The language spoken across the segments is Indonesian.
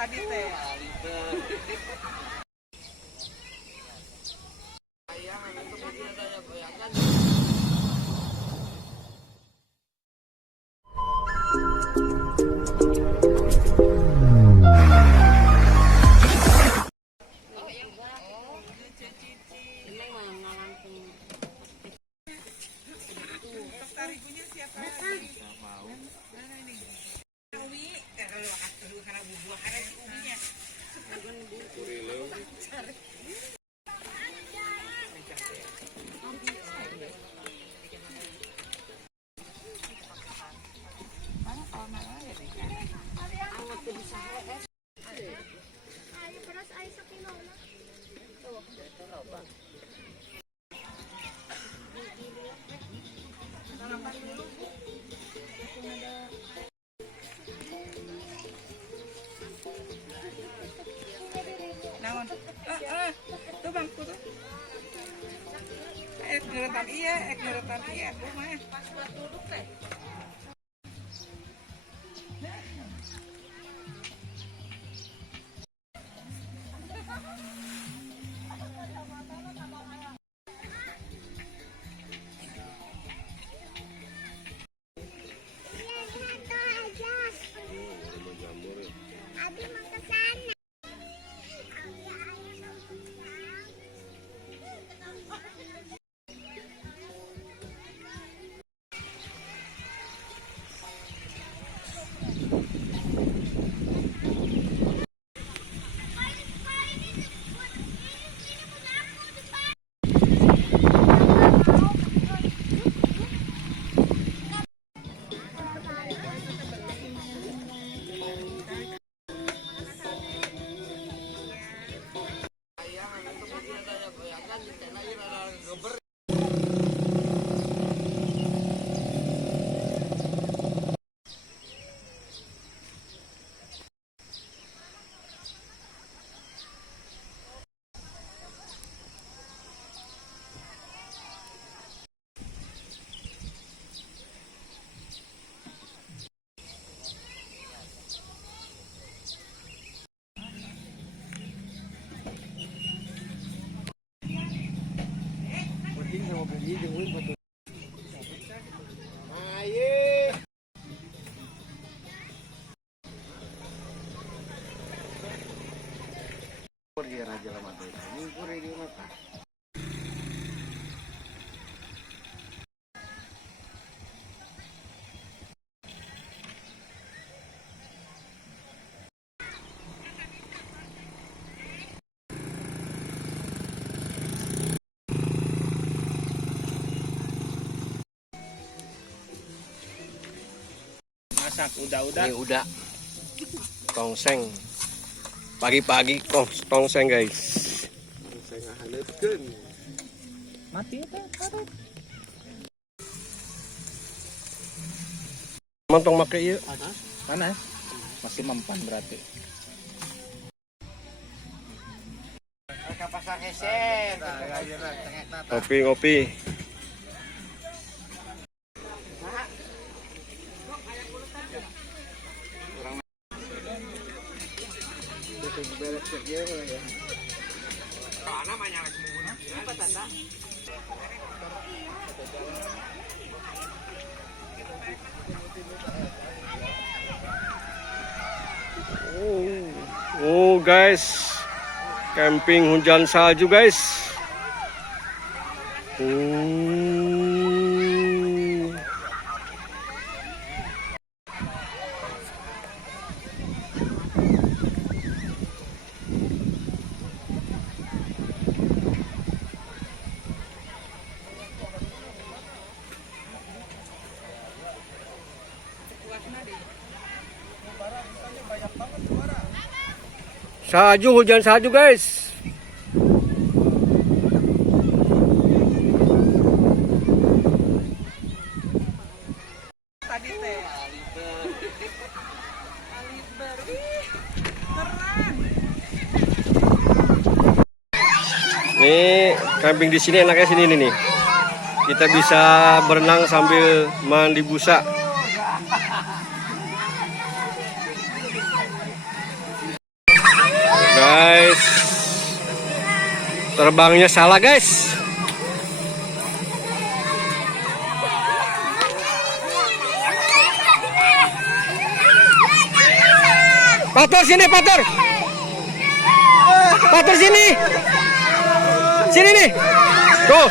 tadi teh. Tarigunya siapa lagi? Mau. Mana ini? Ubi, karena buah-buahan ada ubinya. Naon? Tuh bangku tuh. Ngeretan iya, kumaha? Pas buat duduk teh. Masak udah. Ini udah tongseng pagi-pagi tongseng guys. Tongseng haneutkeun. Mati teh karet. Mantong make ieu. Mana? Masih mempan berarti. Ke pasar Hesen. Ngopi. Oh guys, camping hujan salju guys. Salju, hujan salju guys. Tadi teh. Aliber. Keren. Nih, camping di sini enaknya sini nih. Kita bisa berenang sambil mandi busa. Guys, terbangnya salah guys. Patur sini, Patur. Patur sini. Sini nih. Tuh.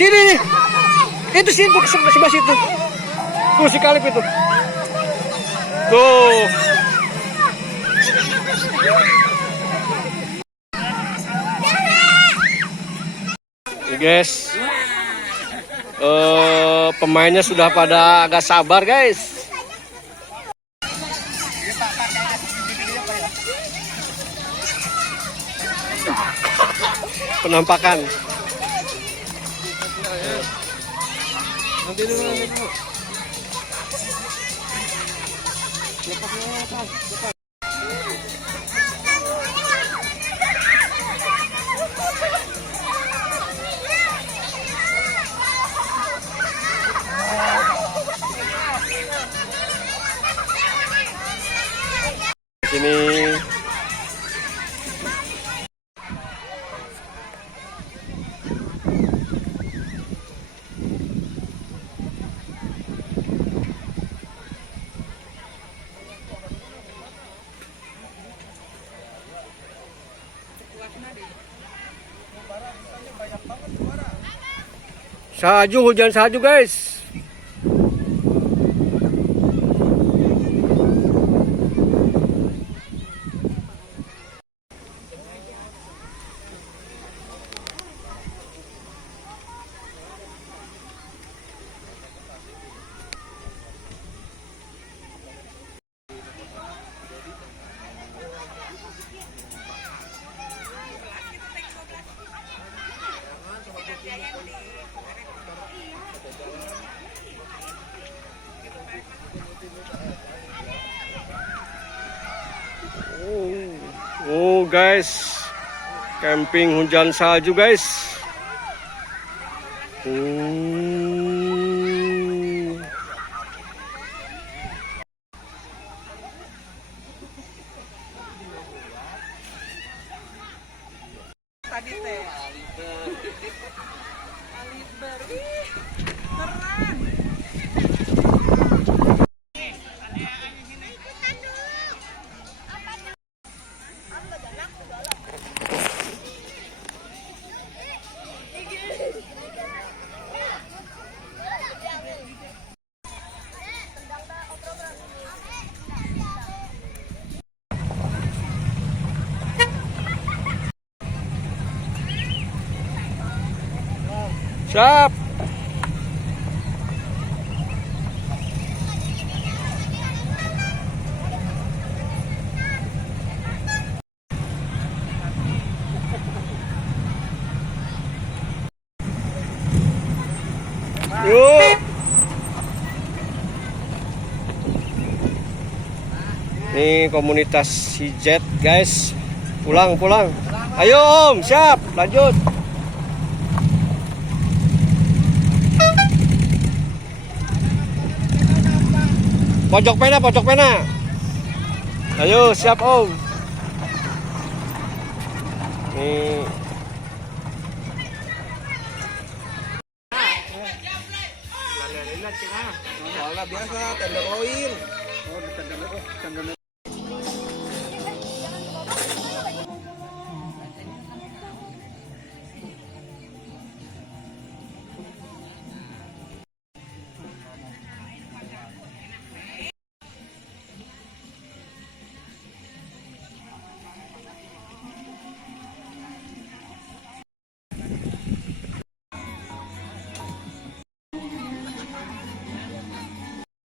Sini nih. Itu sini tuh sebelah situ. Tuh si Kalip itu. Tuh. Ini guys. Pemainnya sudah pada agak sabar guys. Penampakan. Sini. Salju, hujan salju guys. Oh guys, camping hujan salju guys. Tadi teh. Kaliber. Ih, keren. Siap. Yuk. Ini komunitas Hijet guys. Pulang. Ayo Om, siap, lanjut. Pojok pena. Ayo, siap Om. Nih. Biasa tender oil. Oh, tender.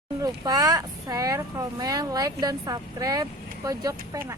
Jangan lupa share, komen, like, dan subscribe Pojok Pena.